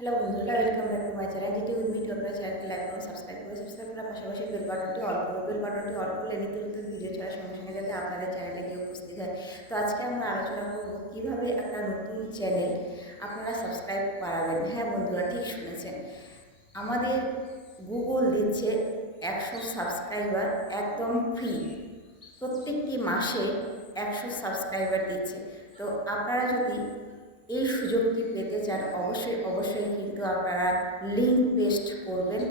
Hello বন্ধুরা, welcome back to my channel. যেটি with আপনার চ্যানেলটি লাইক করুন, সাবস্ক্রাইব করার পাশাপাশি বেল বাটনটি অল করুন। বেল বাটনটি অল করলে নিত্য নতুন ভিডিও ছাড়ার সঙ্গে সঙ্গে যাতে আপনাদের চ্যানেলে গিয়ে উপস্থিত হয়। তো আজকে আমরা আলোচনা করব কীভাবে একটা নতুন চ্যানেল আপনারা সাবস্ক্রাইব করাবেন। হ্যাঁ বন্ধুরা, ঠিক শুনেছেন, আমাদের গুগল দিচ্ছে 100 সাবস্ক্রাইবার একদম ফ্রি। প্রত্যেকটি মাসে 100 সাবস্ক্রাইবার দিচ্ছে। তো আপনারা যদি এই সুযোগটি পেতে চান, অবশ্যই কিন্তু আপনারা লিঙ্ক পেস্ট করবেন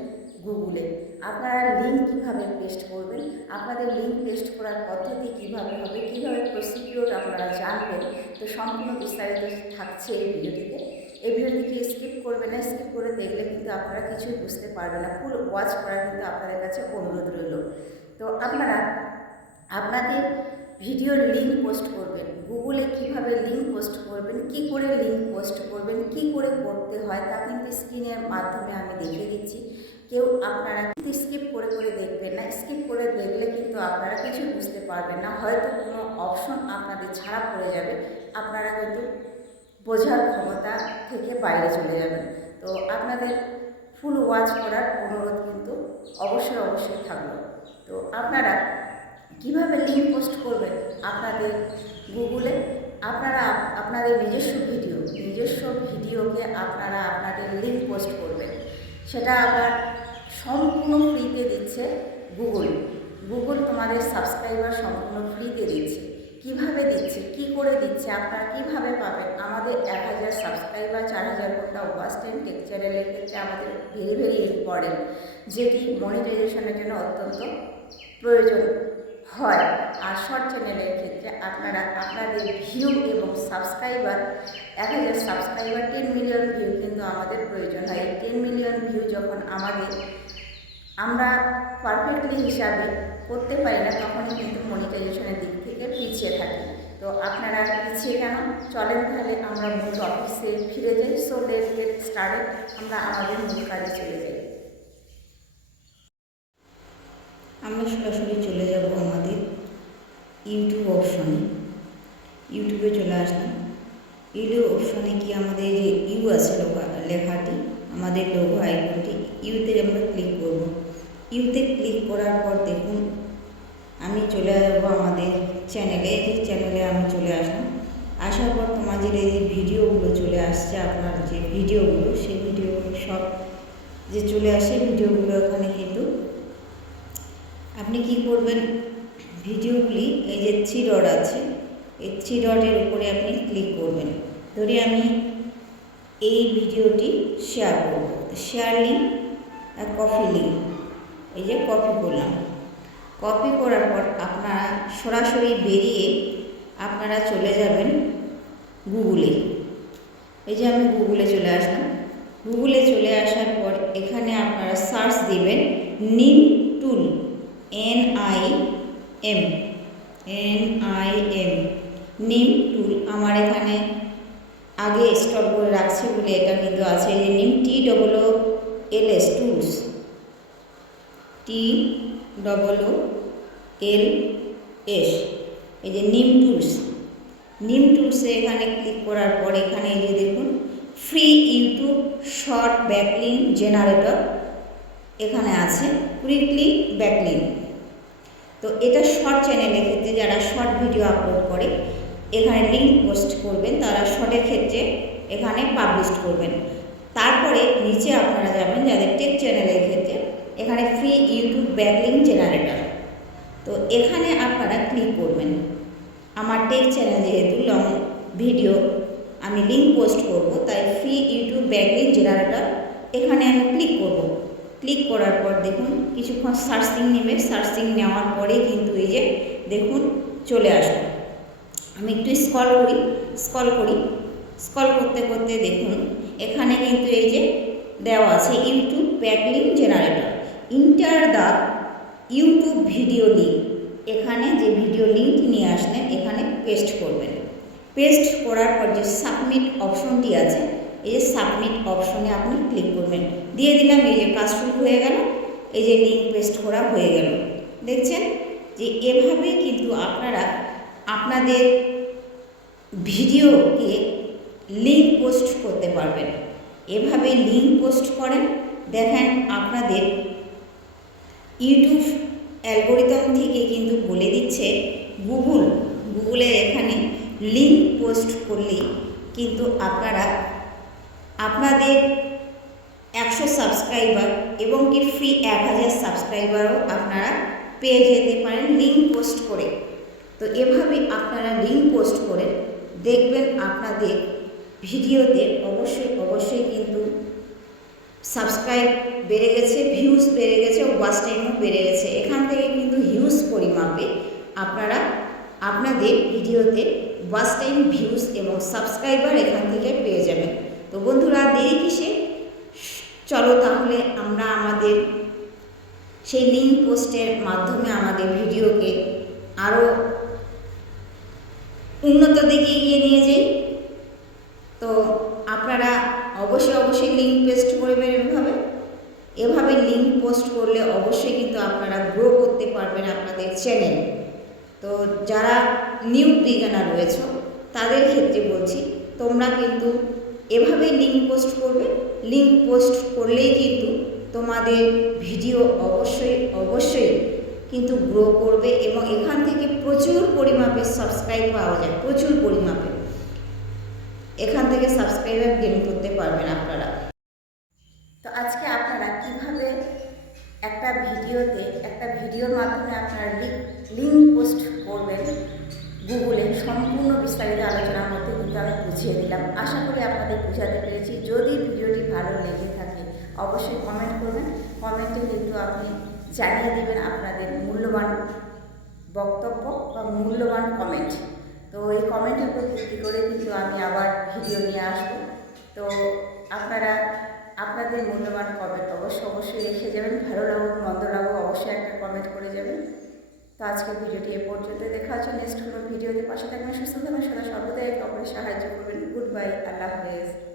গুগলে। আপনারা লিঙ্ক কীভাবে পেস্ট করবেন, আপনাদের লিঙ্ক পেস্ট করার পদ্ধতি কীভাবে হবে, কীভাবে প্রসিডিওর আপনারা জানবেন, তো সম্পূর্ণ বিস্তারিত থাকছে এই ভিডিওটিতে। এই ভিডিওটিকে স্কিপ করবেন না, স্কিপ করে দেখলে কিন্তু আপনারা কিছুই বুঝতে পারবেন না। ফুল ওয়াচ করা কিন্তু আপনাদের কাছে অনুরোধ রইল। তো আপনারা আপনাদের ভিডিওর লিঙ্ক পোস্ট করবেন গুগলে। কিভাবে লিঙ্ক পোস্ট করবেন, কি করে লিঙ্ক পোস্ট করবেন, কি করে করতে হয়, তা কিন্তু স্ক্রিনের মাধ্যমে আমি দেখিয়ে দিচ্ছি। কেউ আপনারা কিন্তু স্কিপ করে দেখবেন না। স্কিপ করে দেখলে কিন্তু আপনারা কিছু বুঝতে পারবেন না, হয়তো কোনো অপশন আপনাদের ছাড়া পড়ে যাবে, আপনারা কিন্তু বোঝার ক্ষমতা থেকে বাইরে চলে যাবেন। তো আপনাদের ফুল ওয়াচ করার অনুরোধ কিন্তু অবশ্যই থাকলো। তো আপনারা কিভাবে লিঙ্ক পোস্ট করবেন আপনাদের গুগলে, আপনারা আপনাদের নিজস্ব ভিডিওকে আপনারা আপনাদের লিঙ্ক পোস্ট করবেন। সেটা আবার সম্পূর্ণ ফ্রিতে দিচ্ছে গুগল তোমাদের সাবস্ক্রাইবার সম্পূর্ণ ফ্রিতে দিচ্ছে। কিভাবে দিচ্ছে, কি করে দিচ্ছে, আপনারা কিভাবে পাবেন? আমাদের 1000 সাবস্ক্রাইবার, 4000 ঘন্টা ওয়াচ টাইম টেক চ্যানেলের ক্ষেত্রে আমাদের ভেরি ইম্পর্টেন্ট, যেটি মনিটাইজেশনের জন্য অত্যন্ত প্রয়োজন হয়। আর শর্ট চ্যানেলের ক্ষেত্রে আপনারা আপনাদের ভিউ এবং সাবস্ক্রাইবার, 1000 সাবস্ক্রাইবার 10 মিলিয়ন ভিউ কিন্তু আমাদের প্রয়োজন হয়। এই 10 মিলিয়ন ভিউ যখন আমরা পারফেক্টলি হিসাবে করতে পারি না, তখনই কিন্তু মনিটাইজেশনের দিক থেকে পিছিয়ে থাকি। তো আপনারা পিছিয়ে কেন? চলেন তাহলে আমরা মূল অফিসে ফিরে যাই। সো লেটস গেট স্টার্টেড, আমরা আমাদের মূল কাজে চলে যাই। আমরা সরাসরি চলে যাব আমাদের ইউটিউব অপশনে। ইউটিউবে চলে আসলাম। ইউটিউব অপশনে কি আমাদের যে ইউ আছে লেখাটি, আমাদের লোগো আইকনটি, ইউতে আমরা ক্লিক করব। ইউতে ক্লিক করার পর দেখুন আমি চলে যাব আমাদের চ্যানেলে। যে চ্যানেলে আমি চলে আসলাম, আসার পর তোমাদের এই যে ভিডিওগুলো চলে আসছে, আপনার যে ভিডিওগুলো, সেই ভিডিওগুলো সব যে চলে আসে ভিডিওগুলো এখানে কিন্তু আপনি কি করবেন, ভিডিওগুলি এই যে 3 ডট আছে, এই 3 ডটের উপরে আপনি ক্লিক করবেন। ধরে আমি এই ভিডিওটি শেয়ার করব, শেয়ার লিঙ্ক আর কপি লিঙ্ক, এই যে কপি করলাম। কপি করার পর আপনারা সরাসরি বেরিয়ে আপনারা চলে যাবেন গুগলে। এই যে আমি গুগলে চলে আসলাম। গুগলে চলে আসার পর এখানে আপনারা সার্চ দিবেন নিম টুল, NIM নিম টুল। আমার এখানে আগে ইনস্টল করে রাখছি বলে এটা কিন্তু আছে। এই যে নিম TOOLS টুলস, TOOLS, এই যে নিম টুলসে এখানে ক্লিক করার পর এখানে এই যে দেখুন free YouTube short backlink generator এখানে আছে, কুইকলি ব্যাকলিঙ্ক। তো এটা শর্ট চ্যানেলের ক্ষেত্রে যারা শর্ট ভিডিও আপলোড করে এখানে লিঙ্ক পোস্ট করবেন, তারা শর্টের ক্ষেত্রে এখানে পাবলিশ করবেন। তারপরে নিচে আপনারা যাবেন যাদের টেক চ্যানেলের ক্ষেত্রে, এখানে ফ্রি ইউটিউব ব্যাকলিঙ্ক জেনারেটর। তো এখানে আপনারা ক্লিক করবেন। আমার টেক চ্যানেল যেহেতু লং ভিডিও আমি লিঙ্ক পোস্ট করব, তাই ফ্রি ইউটিউব ব্যাকলিঙ্ক জেনারেটর এখানে আমি ক্লিক করব। ক্লিক করার পর দেখুন কিছুক্ষণ সার্চিং নেবে। সার্চিং নেওয়ার পরে কিন্তু এই যে দেখুন চলে আসবে। আমি একটু স্ক্রল করতে দেখুন এখানে কিন্তু এই যে দেওয়া আছে YouTube backlink generator, enter the YouTube video link. এখানে যে ভিডিও লিঙ্কটি নিয়ে আসলেন এখানে পেস্ট করবেন। পেস্ট করার পর যে সাবমিট অপশনটি আছে, এই যে সাবমিট অপশনে আপনি ক্লিক করবেন। দিয়ে দিলাম, এই যে কাজ শুরু হয়ে গেল, এই যে লিঙ্ক পেস্ট করা হয়ে গেল। দেখছেন যে এভাবে কিন্তু আপনারা আপনাদের ভিডিওকে লিঙ্ক পোস্ট করতে পারবেন। এভাবে লিঙ্ক পোস্ট করেন, দেখেন আপনাদের ইউটিউব অ্যালগোরিদম থেকে কিন্তু বলে দিচ্ছে গুগলের এখানে লিঙ্ক পোস্ট করলেই কিন্তু আপনারা আপনাদের 100 সাবস্ক্রাইবার এবং কি ফ্রি 1000 সাবস্ক্রাইবারও আপনারা পেয়ে যেতে পারেন লিঙ্ক পোস্ট করে। তো এভাবে আপনারা লিঙ্ক পোস্ট করে দেখবেন আপনাদের ভিডিওতে অবশ্যই কিন্তু সাবস্ক্রাইব বেড়ে গেছে, ভিউজ বেড়ে গেছে, ওয়াচ টাইমও বেড়ে গেছে। এখান থেকে কিন্তু হিউজ পরিমাপে আপনারা আপনাদের ভিডিওতে ওয়াচ টাইম, ভিউজ এবং সাবস্ক্রাইবার এখান থেকে পেয়ে যাবেন। তো বন্ধুরা, দেরি কিসে, চলো তাহলে আমরা আমাদের সেই লিঙ্ক পোস্টের মাধ্যমে আমাদের ভিডিওকে আরও উন্নত দিকে এগিয়ে নিয়ে যাই। তো আপনারা অবশ্যই লিঙ্ক পোস্ট করবেন। এভাবে লিঙ্ক পোস্ট করলে অবশ্যই কিন্তু আপনারা গ্রো করতে পারবেন আপনাদের চ্যানেল। তো যারা নিউ বিগিনার রয়েছে তাদের ক্ষেত্রে বলছি, তোমরা কিন্তু এভাবেই লিঙ্ক পোস্ট করবে। লিঙ্ক পোস্ট করলেই কিন্তু তোমাদের ভিডিও অবশ্যই কিন্তু গ্রো করবে এবং এখান থেকে প্রচুর পরিমাপে সাবস্ক্রাইব পাওয়া যায়, প্রচুর পরিমাপে এখান থেকে সাবস্ক্রাইবার গেইন করতে পারবেন আপনারা। তো আজকে আপনারা কিভাবে একটা ভিডিওর মাধ্যমে আপনারা লিঙ্ক পোস্ট করবেন গুগলে, সম্পূর্ণ বিস্তারিত আলোচনার মধ্যে কিন্তু আমি বুঝিয়ে দিলাম। আশা করি আপনাদের বোঝাতে পেরেছি। যদি ভিডিওটি ভালো লেগে থাকে অবশ্যই কমেন্ট করবেন। কমেন্টে কিন্তু আপনি জানিয়ে দেবেন আপনাদের মূল্যবান বক্তব্য বা মূল্যবান কমেন্ট। তো এই কমেন্টের উপর ভিত্তি করে কিন্তু আমি আবার ভিডিও নিয়ে আসব। তো আপনারা আপনাদের মূল্যবান কমেন্ট অবশ্যই রেখে যাবেন। ভালো লাগুক মন্দ লাগুক অবশ্যই একটা কমেন্ট করে যাবেন। তো আজকের ভিডিওটি এ পর্যন্ত। দেখা হচ্ছে নেক্সট কোনো ভিডিওতে। পাশে থাকবেন, সুস্থ থাকবেন, সদা সর্বদাই অপরের সাহায্য করবেন। গুড বাই, আল্লাহ হাফেজ।